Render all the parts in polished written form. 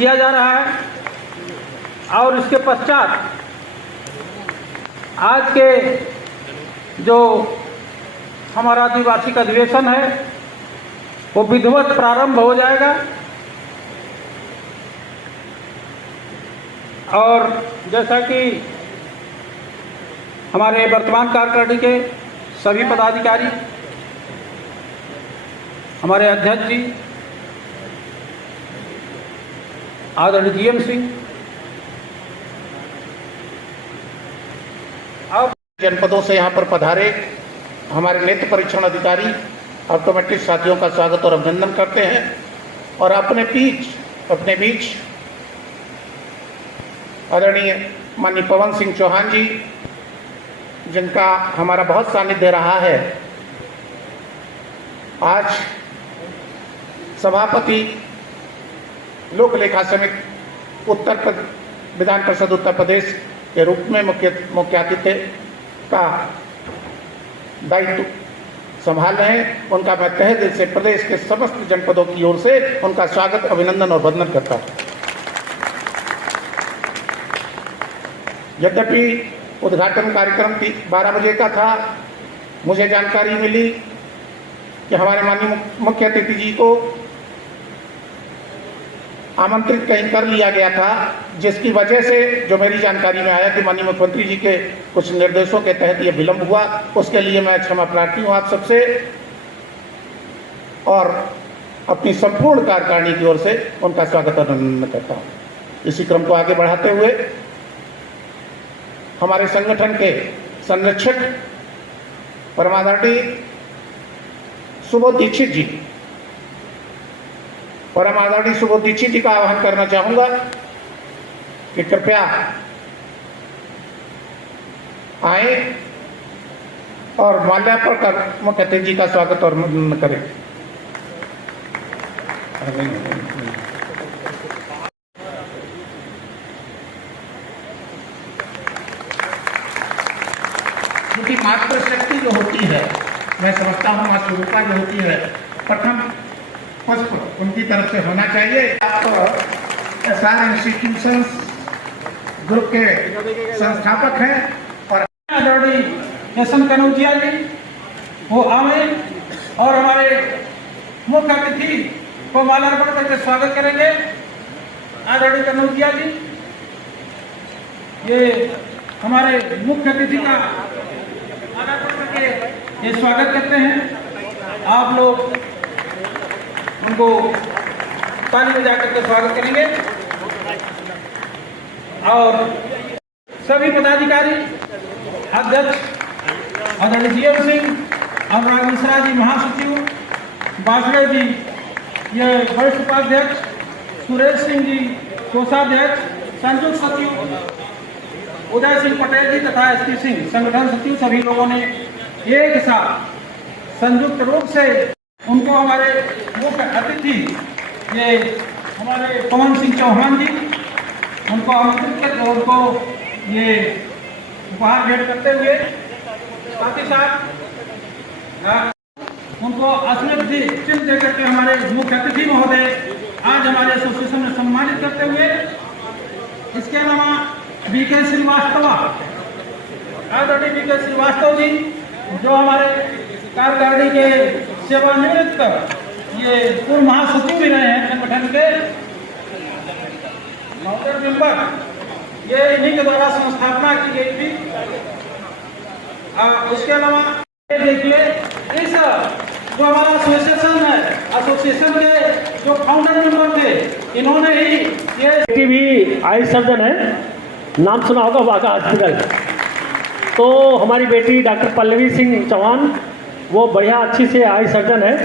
किया जा रहा है। और इसके पश्चात आज के जो हमारा द्विवार्षिक अधिवेशन है वो विधिवत प्रारंभ हो जाएगा। और जैसा कि हमारे वर्तमान कार्यकारिणी के सभी पदाधिकारी, हमारे अध्यक्ष जी आदरणीय जीएम सिंह, अब जनपदों से यहाँ पर पधारे हमारे नेत्र परीक्षण अधिकारी और कमेटी साथियों का स्वागत और अभिनंदन करते हैं। और अपने बीच आदरणीय माननीय पवन सिंह चौहान जी, जिनका हमारा बहुत सानिध्य रहा है, आज सभापति लोक लेखा समिति विधान परिषद उत्तर प्रदेश के रूप में मुख्य अतिथि का दायित्व संभाल रहे हैं। उनका मैं तहे दिल से प्रदेश के समस्त जनपदों की ओर से उनका स्वागत, अभिनंदन और वंदन करता हूँ। यद्यपि उद्घाटन कार्यक्रम 12 बजे का था, मुझे जानकारी मिली कि हमारे माननीय मुख्य अतिथि जी को आमंत्रित कहीं कर लिया गया था, जिसकी वजह से जो मेरी जानकारी में आया कि माननीय मुख्यमंत्री जी के कुछ निर्देशों के तहत ये विलंब हुआ। उसके लिए मैं क्षमा प्रार्थी हूँ आप सबसे, और अपनी संपूर्ण कार्यकारिणी की ओर से उनका स्वागत और अभिनंदन करता हूँ। इसी क्रम को आगे बढ़ाते हुए हमारे संगठन के संरक्षक परमादरणीय सुबोध दीक्षित जी का आह्वान करना चाहूंगा कि कृपया आए और माल्यार्पण कर मुख्य अतिथि जी का स्वागत और अभिनंदन करें। क्योंकि मातृशक्ति जो होती है, मैं समझता हूँ माँ स्वरूपा जो होती है, प्रथम पुष्प उनकी तरफ से होना चाहिए। आप सारे इंस्टीट्यूशंस ग्रुप के संस्थापक हैं और आदरणीय यशवंत कनौजिया जी वो आवे और हमारे मुख्य अतिथि को माल्यार्पण करके स्वागत करेंगे। आदरणीय कनौजिया जी, ये हमारे मुख्य अतिथि का माल्यार्पण करके ये स्वागत करते हैं। आप लोग उनको ताली बजा करके स्वागत करेंगे। और सभी पदाधिकारी, अध्यक्ष आदरणीय जीएम सिंह, अनुराग मिश्रा जी महासचिव, बासड़े जी ये वरिष्ठ उपाध्यक्ष, सुरेश सिंह जी कोषाध्यक्ष, संयुक्त सचिव उदय सिंह पटेल जी तथा एसपी सिंह संगठन सचिव, सभी लोगों ने एक साथ संयुक्त रूप से उनको हमारे मुख्य अतिथि ये हमारे पवन सिंह चौहान जी उनको आमंत्रित करके उनको ये उपहार भेंट करते हुए साथ ही साथ उनको स्मृति चिन्ह देकर के हमारे मुख्य अतिथि महोदय आज हमारे एसोसिएशन में सम्मानित करते हुए, इसके अलावा बीके श्रीवास्तव, आदरणीय बीके श्रीवास्तव जी जो हमारे कार्यकारिणी के सेवानिवृत्त ये पूर्व महासचिव भी रहे हैं संगठन के महोदय मेंबर, ये इन्हीं के द्वारा संस्थापना की गई थी। उसके अलावा देखिए इस जो हमारा एसोसिएशन है, एसोसिएशन के जो फाउंडर मेंबर थे, इन्होंने ही ये बेटी भी आई सर्जन है, नाम सुना होगा वाघा हॉस्पिटल। तो हमारी बेटी डॉक्टर पल्लवी सिंह चौहान वो बढ़िया अच्छी से आई सर्जन है।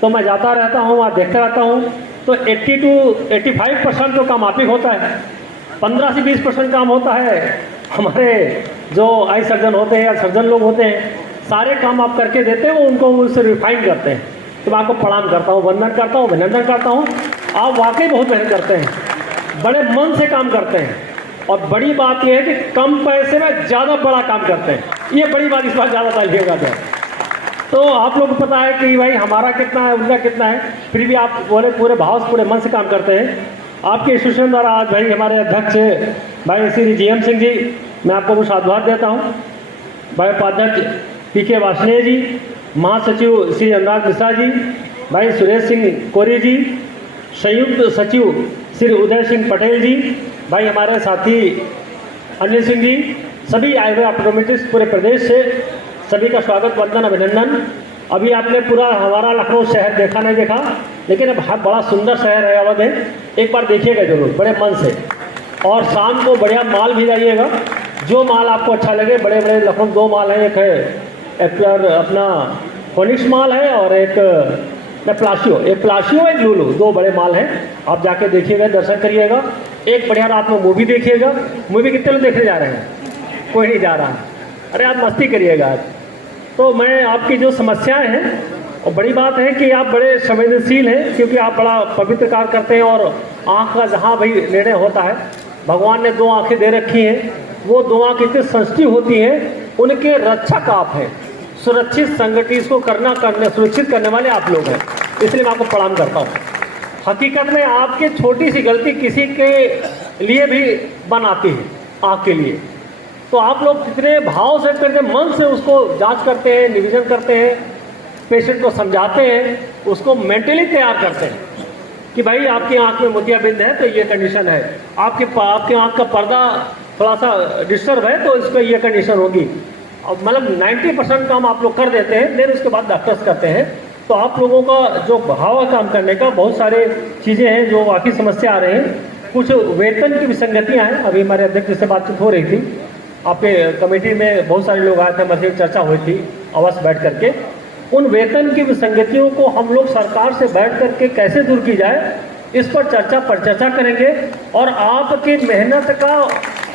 तो मैं जाता रहता हूँ, वहाँ देखता रहता हूँ। तो 80 to 85% जो काम आप ही होता है, 15 से 20% काम होता है हमारे जो आई सर्जन होते हैं या सर्जन लोग होते हैं। सारे काम आप करके देते हो, उनको उससे रिफाइन करते हैं। तो मैं आपको प्रणाम करता हूँ, वंदन करता हूँ, अभिनंदन करता हूँ। आप वाकई बहुत मेहनत करते हैं, बड़े मन से काम करते हैं। और बड़ी बात यह है कि कम पैसे में ज़्यादा बड़ा काम करते हैं। ये बड़ी बात इस बार ज़्यादा चाहिएगा। तो आप लोग को पता है कि भाई हमारा कितना है, उनका कितना है, फिर भी आप बोले पूरे भाव से पूरे मन से काम करते हैं। आपके एसोसिएशन द्वारा आज भाई हमारे अध्यक्ष भाई श्री जीएम सिंह जी, मैं आपको कुछ साधुवाद देता हूँ। भाई उपाध्यक्ष पीके वार्ष्णेय जी, महासचिव श्री अनुराग मिश्रा जी, भाई सुरेश सिंह कोरी जी, संयुक्त सचिव श्री उदय सिंह पटेल जी, भाई हमारे साथी अनिल सिंह जी, सभी आए हुए ऑप्टोमेट्रिस्ट पूरे प्रदेश से सभी का स्वागत, वंदन, अभिनंदन। अभी आपने पूरा हमारा लखनऊ शहर देखा नहीं देखा, लेकिन अब बड़ा सुंदर शहर है अवध है, एक बार देखिएगा जरूर बड़े मन से। और शाम को बढ़िया माल भी जाइएगा, जो माल आपको अच्छा लगे। बड़े बड़े लखनऊ 2 माल हैं, एक है अपना फोनिक्स माल है और एक प्लासियो, एक लूलू, 2 बड़े माल हैं। आप जाके देखिएगा, दर्शन करिएगा। एक बढ़िया रात में मूवी देखिएगा। मूवी कितने लोग देखने जा रहे हैं? कोई नहीं जा रहा। अरे आप मस्ती करिएगा आज। तो मैं आपकी जो समस्याएं हैं, और बड़ी बात है कि आप बड़े संवेदनशील हैं, क्योंकि आप बड़ा पवित्र कार्य करते हैं। और आँख का जहाँ भाई निर्णय होता है, भगवान ने 2 आँखें दे रखी हैं, वो 2 आँख इतनी सेंसिटिव होती हैं, उनके रक्षक आप हैं। सुरक्षित संगठित को सुरक्षित करने वाले आप लोग हैं, इसलिए मैं आपको प्रणाम करता हूँ। हकीकत में आपकी छोटी सी गलती किसी के लिए भी बनाती है, आँख के लिए। तो आप लोग कितने भाव से करते, मन से उसको जांच करते हैं, निरीक्षण करते हैं, पेशेंट को समझाते हैं, उसको मेंटली तैयार करते हैं कि भाई आपकी आंख में मोतियाबिंद है तो ये कंडीशन है, आपकी आंख का पर्दा थोड़ा सा डिस्टर्ब है तो इसका ये कंडीशन होगी। अब मतलब 90% काम आप लोग कर देते हैं, फिर उसके बाद डॉक्टर्स करते हैं। तो आप लोगों का जो भाव है काम करने का, बहुत सारे चीज़ें हैं जो वाकई समस्या आ रहे हैं। कुछ वेतन की विसंगतियाँ हैं। अभी हमारे अध्यक्ष से बातचीत हो रही थी, आपके कमेटी में बहुत सारे लोग आए थे, हमारी चर्चा हुई थी अवश्य बैठ करके। उन वेतन की विसंगतियों को हम लोग सरकार से बैठ करके कैसे दूर की जाए, इस पर चर्चा करेंगे। और आपकी मेहनत का,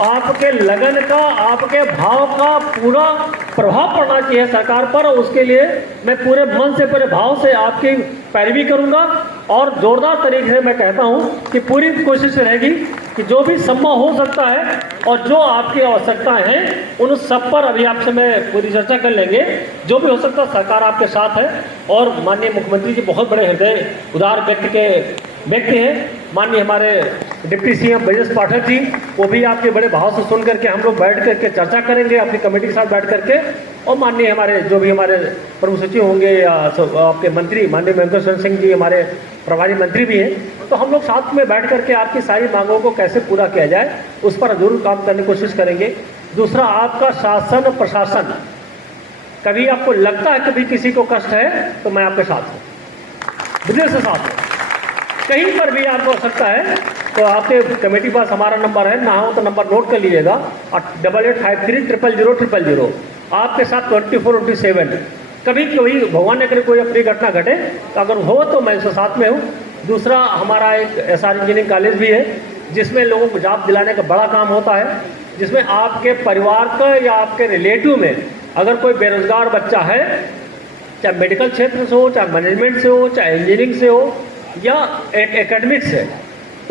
आपके लगन का, आपके भाव का पूरा प्रभाव पड़ना चाहिए सरकार पर। उसके लिए मैं पूरे मन से, पूरे भाव से आपकी पैरवी करूंगा। और जोरदार तरीके से मैं कहता हूं कि पूरी कोशिश रहेगी कि जो भी संभव हो सकता है और जो आपकी आवश्यकताएं हैं उन सब पर अभी आपसे मैं पूरी चर्चा कर लेंगे। जो भी हो सकता है सरकार आपके साथ है। और माननीय मुख्यमंत्री जी बहुत बड़े हृदय उदार व्यक्ति हैं। माननीय हमारे डिप्टी सीएम ब्रजेश पाठक जी, वो भी आपके बड़े भाव से सुन करके हम लोग बैठ करके चर्चा करेंगे अपनी कमेटी के साथ बैठ करके। और माननीय हमारे जो भी हमारे प्रमुख सचिव होंगे या आपके मंत्री, माननीय महेंद्र सिंह जी हमारे प्रभारी मंत्री भी हैं, तो हम लोग साथ में बैठ करके आपकी सारी मांगों को कैसे पूरा किया जाए उस पर जरूर काम करने की कोशिश करेंगे। दूसरा, आपका शासन प्रशासन, कभी आपको लगता है कभी किसी को कष्ट है तो मैं आपके साथ हूँ, विजय से साथ हूँ। कहीं पर भी आपको आवश्यकता है तो आपके कमेटी पास हमारा नंबर है, ना हो तो नंबर नोट कर लीजिएगा, 8853 000 आपके साथ 24/7। कभी कभी भगवान ने करे कोई अपनी घटना घटे तो अगर हो तो मैं इसके साथ में हूँ। दूसरा, हमारा एक SR इंजीनियरिंग कॉलेज भी है जिसमें लोगों को जॉब दिलाने का बड़ा काम होता है, जिसमें आपके परिवार का या आपके रिलेटिव में अगर कोई बेरोजगार बच्चा है, चाहे मेडिकल क्षेत्र से हो, चाहे मैनेजमेंट से हो, चाहे इंजीनियरिंग से हो या एकेडमिक से,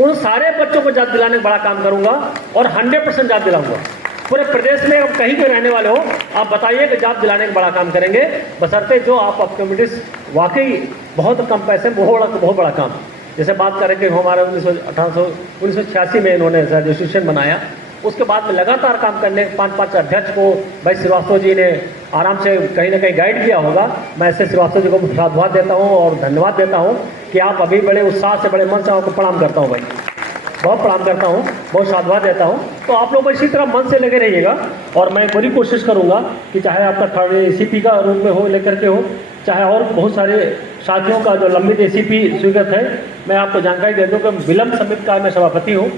उन सारे बच्चों को जॉब दिलाने का बड़ा काम करूंगा और 100% जॉब दिलाऊंगा। पूरे प्रदेश में आप कहीं के रहने वाले हो, आप बताइए कि जॉब दिलाने का बड़ा काम करेंगे, बशर्ते जो आप कम्युनिटीज वाकई बहुत कम पैसे में बहुत बड़ा काम। जैसे बात करें कि हमारा 1986 में इन्होंने रजिस्ट्रेशन बनाया, उसके बाद में लगातार काम करने 5 अध्यक्ष को भाई श्रीवास्तव जी ने आराम से कहीं ना कहीं गाइड किया होगा। मैं ऐसे श्रीवास्तव जी को साधुवाद देता हूँ और धन्यवाद देता हूँ कि आप अभी बड़े उत्साह से, बड़े मन से आपको प्रणाम करता हूँ भाई, बहुत प्रणाम करता हूँ, बहुत साधुवाद देता हूँ। तो आप लोग इसी तरह मन से लगे रहिएगा और मैं पूरी कोशिश करूँगा कि चाहे आपका थर्ड ACP का रूप में हो लेकर के हो, चाहे और बहुत सारे साथियों का जो लंबित ACP स्वीकृत है, मैं आपको जानकारी दे दूँ कि विलंब समिति का मैं सभापति हूँ।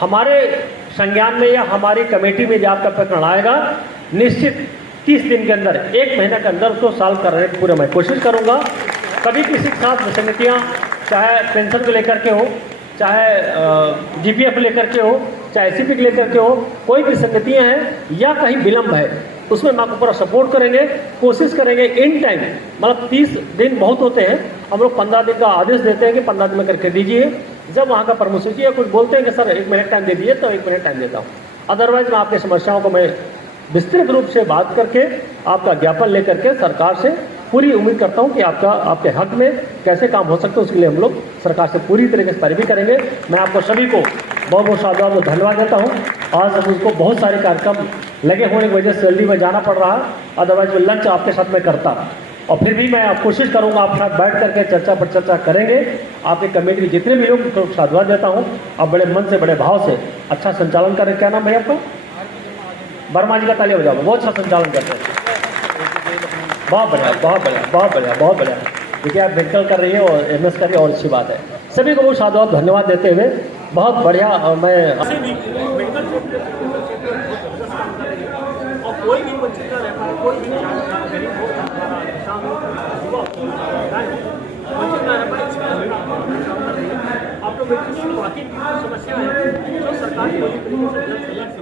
हमारे संज्ञान में या हमारी कमेटी में जब आपका प्रकरण आएगा, निश्चित 30 दिन के अंदर, 1 महीने के अंदर उसको सॉल्व करने की पूरा मैं कोशिश करूँगा। कभी किसी के साथ विसंगतियाँ, चाहे पेंशन को लेकर के हो, चाहे GPF लेकर के हो, चाहे ACP को लेकर के हो, कोई भी संगतियाँ हैं या कहीं विलम्ब है, उसमें हम आपको पूरा सपोर्ट करेंगे, कोशिश करेंगे इन टाइम। मतलब 30 दिन बहुत होते हैं, हम लोग 15 दिन का आदेश देते हैं कि 15 दिन में करके दीजिए। जब वहाँ का प्रमुख सचिव या कुछ बोलते हैं कि सर 1 मिनट टाइम दे दीजिए, तो 1 मिनट टाइम देता हूँ। अदरवाइज मैं आपकी समस्याओं को मैं विस्तृत रूप से बात करके आपका ज्ञापन लेकर के सरकार से पूरी उम्मीद करता हूँ कि आपके हक में कैसे काम हो सकते हैं उसके लिए हम लोग सरकार से पूरी तरीके से पैरवी करेंगे। मैं आपको सभी को बहुत बहुत साधुवाद और धन्यवाद देता हूँ। आज मुझको बहुत सारे कार्यक्रम लगे होने की वजह से जल्दी में जाना पड़ रहा, अदरवाइज मैं लंच आपके साथ में करता, और फिर भी मैं कोशिश करूंगा आपके साथ बैठ करके चर्चा पर चर्चा करेंगे। आपके कमेटी के जितने भी लोग उनको साधुवाद देता हूँ, आप बड़े मन से बड़े भाव से अच्छा संचालन करें। क्या नाम भैया आपका? वर्मा जी का तालियां बजाओ, बहुत अच्छा संचालन करते हैं। बहुत बढ़िया, बहुत बढ़िया, बहुत बढ़िया, बहुत बढ़िया। देखिए आप मेडिकल कर रही है और MS कर रही है, और अच्छी बात है। सभी को बहुत साधुवाद धन्यवाद देते हुए बहुत बढ़िया। और मैं मेडिकल और कोई भी वंचित न रहता है, कोई भी गरीब हो, किसान हो, युवा हो, वंचित न रह पाए। आप लोग बाकी समस्या है जो सरकार पूरी तरीके से